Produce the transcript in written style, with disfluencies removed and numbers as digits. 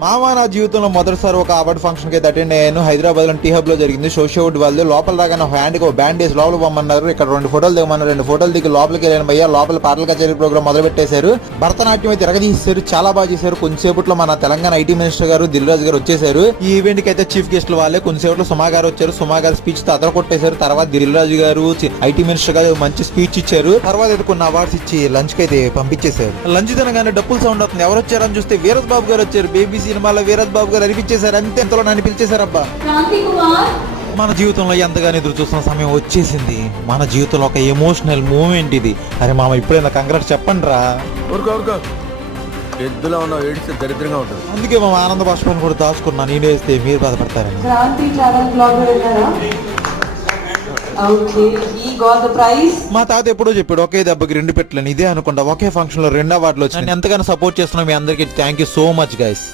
మామ నా జీవితంలో మొదటిసారి ఒక అవార్డు ఫంక్షన్ కి అటెండ్ అయ్యాను. హైదరాబాద్ లో టీ హబ్ లో జరిగింది. సోషియోవుడ్ వాళ్ళు లోపల రాగానే హ్యాండ్ కి బ్యాండ్ వేసి లోపల పొమ్మన్నారు. ఇక్కడ 2 ఫోటోలు దిగమన్నారు. 2 ఫోటోలు దిగి లోపలికి వెళ్ళాను భయ్యా. లోపల పాటల కచేరీ ప్రోగ్రామ్ మొదలు పెట్టేశారు. భరతనాట్యం అయితే తిరగదీశారు. చాలా బాగా చేశారు. కొంచెంసేపట్లో మన తెలంగాణ ఐటీ మినిస్టర్ గారు దిల్రాజు గారు వచ్చేసారు. ఈ ఈవెంట్ కి అయితే చీఫ్ గెస్ట్లు వాళ్ళే. కొంచెంసేపట్లో సుమా గారు వచ్చారు. సుమా గారు స్పీచ్ తో అదర కొట్టేశారు. తర్వాత దిల్రాజు గారు ఐటీ మినిస్టర్ గారు మంచి స్పీచ్ ఇచ్చారు. తర్వాత అయితే కొన్ని అవార్డ్స్ ఇచ్చి లంచ్ కి అయితే పంపించేశారు. లంచ్ తినగానే డప్పుల సౌండ్ అవుతుంది. ఎవరు వచ్చారని చూస్తే వీరజ్ బాబు గారు వచ్చారు. బేబీ సినిమాలో వీరజ్ బాబు గారు అనిపించేశారు. అంతే, ఎంతలో నన్ను పిలిచేశారబ్బా. మన జీవితంలో ఎంతగానో ఎదురు చూస్తున్న సమయం వచ్చేసింది. మన జీవితంలో ఒక ఎమోషనల్ మూమెంట్ ఇది. అరే మామ ఇప్పుడైనా కంగ్రాట్స్ చెప్పండి రా. ఎద్దులో ఉన్న ఏడిస్తే దరిద్రంగా ఉంటుంది. అందుకే మా ఆనంద బాష్పాన్ని కూడా దాచుకున్నా. నేను వేస్తే మీరు బాధపడతారని. మా తాత ఎప్పుడో చెప్పాడు ఒకే దెబ్బకి 2 పెట్టలేని. ఇదే అనుకుంటా ఒకే ఫంక్షన్ లో 2 అవార్డులు వచ్చి ఎంతగానో సపోర్ట్ చేస్తున్నా. మీ అందరికి thank you so much guys.